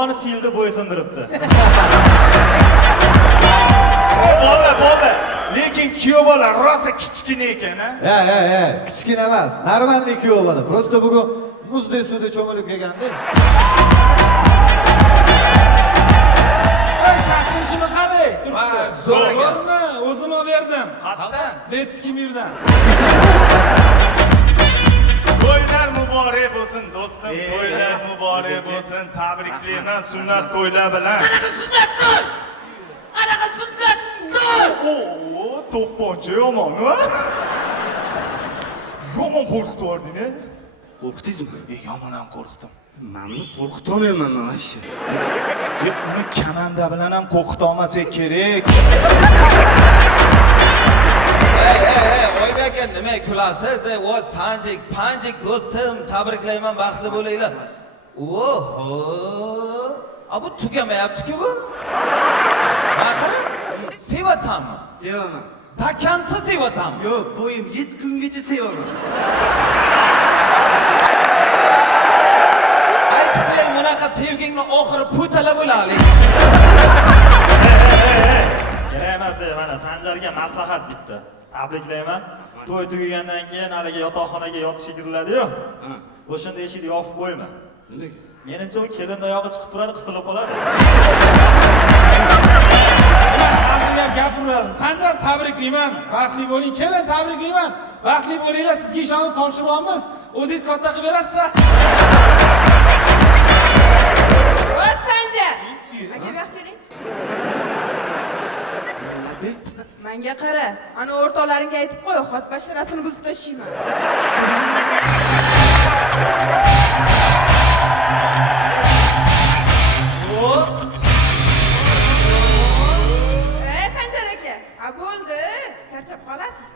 To'yxona filni bo'ysundiribdi. Bo'ldi. Lekin kuyov bola rosa kichkina ekan-a? Kichkina emas. Normalniy kuyov bola. Prosta bugun muzdek suvda cho'milib kelganda. Kastimchimi qadi? Zo'r ekan. Zo'rmi? O'zim berdim. Qatdan. Detskiy mirdan. To'ylar muborak bo'lsin do'stim, to'ylar muborak bo'lsin. Tabriklayman sunnat to'ylar bilan. Qanaqa sunnat to'y? Oo, to'pponcha yomon-a? Yomon qo'rqitording-a? Qo'rqdingizmi? Yomon ham qo'rqdim. Meni qo'rqitolmayman men ayshi. Uni kamanda bilan ham qo'rqita olmasak kerak. Oyba aka, nima kulasiz? O Sanjik, Panjik do'stim, tabriklayman, baxtli bo'linglar. Oho! Bu tugamayapti-ku bu. Axir sevasanmi? Sevaman. Takansa sevasanmi? Yo'q, bo'yim 7 kungacha sevaman. Aytib ber, bunaqa sevgingni oxiri putala bo'ladi. Kerak emas, mana Sanjarga maslahat bitta. Tabriklayman. To'y tugagandan keyin haliga yotoqxonaga yotishga kiriladi-yu. O'shanda eshikni yopib qo'yma. Menimcha u kelin oyog'i chiqib turadi, qisilib qoladi. Hamma gapiradim. Sanjar tabriklayman. Baxtli bo'ling. Kelin tabriklayman. Baxtli bo'linglar. Sizga ishonib topshiramiz. O'zingiz katta qilib berasiz. Voy Sanjar. Aka vaqt keling. Menga qara. Ana o'rtoqlaringga aytib qo'y, xos basharasini buzib tashlayman. Sanjar aka, bo'ldi. Charchab qolasiz.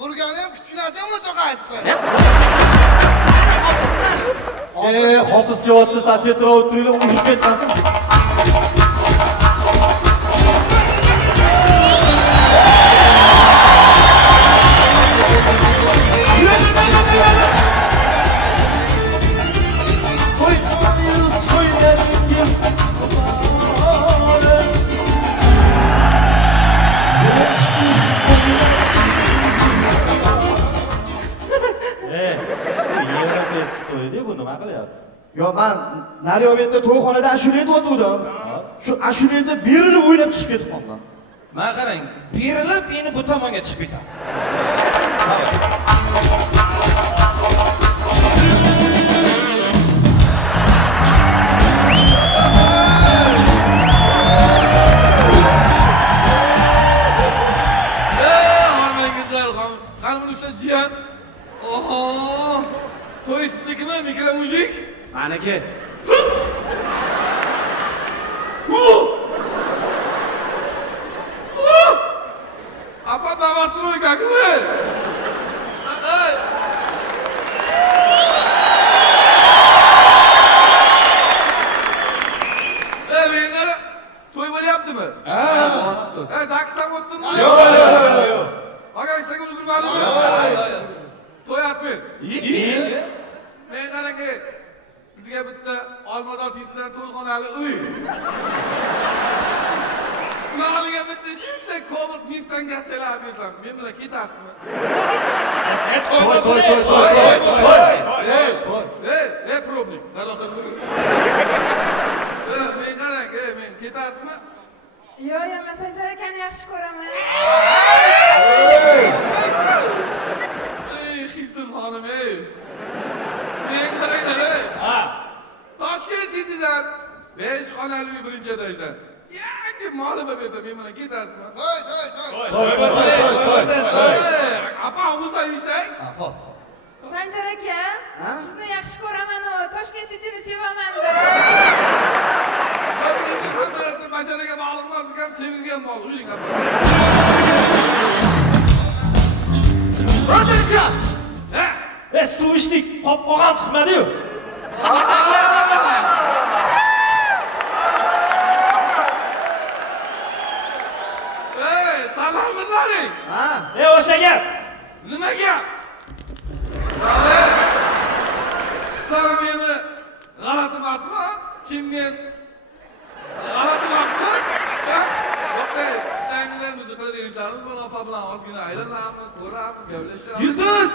Burgani ham kichkinasi ham o'choqqa aytib qo'y. Hofizga o'tdi, sachyetrov turinglar, urushib ketmasin. Yevropeyskiy to'yda bu nima qilyapti? Yo, men Naryovetda to'yxonada ashula aytib Shu ashulada berilib o'ynab tushib ketib qoldim. Mana qarang, berilib endi bu tomonga chiqib ketasiz. Qanimi usta jiyan. Oho! To'y siznikimi, mikromujik? Meniki. Apa davasini o'ykakmi? Ay! Men qara, to'y bo'lyaptimi? Zaksdan o'tdimmi? Yo'q. Bagajdan ulgurmadimmi? To'y atmi? Men qaraki, bizga bitta Olmazor sitidan to'yxonali uy. Maliga bitta shunday Cobalt Miftan gazchalar bersam, men bilan ketasizmi? To'y. Problem. Qaroqda bo'ling. Men qarang, men ketasizmi? Yo'q, men Sanjar akani yaxshi ko'raman. Xilton xonim, men qarang, Toshkent Citydan 5 xonali uy birinchi etajdan. Yangi ma'lumot bersa, men bilan ketasizmi? To'y. Apa, o'zingizdan ishtang. Xo'p. Sanjar aka, sizni yaxshi ko'raman, Toshkent Cityni sevaman. Basharaga ma'lum emas ekan, sevilgan mol, uying. Rotasha! Suv ichdik, qop-qoq ham chiqmadi-yu. Salomlaring. O'sha gap. Nima gap? kim men? G'alati Okey, ishlarimizni qiladigan ishlarimiz bor, opa bilan ozgina aylanamiz, ko'ramiz, gaplashamiz. Yulduz!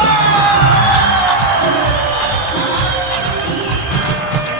Aa!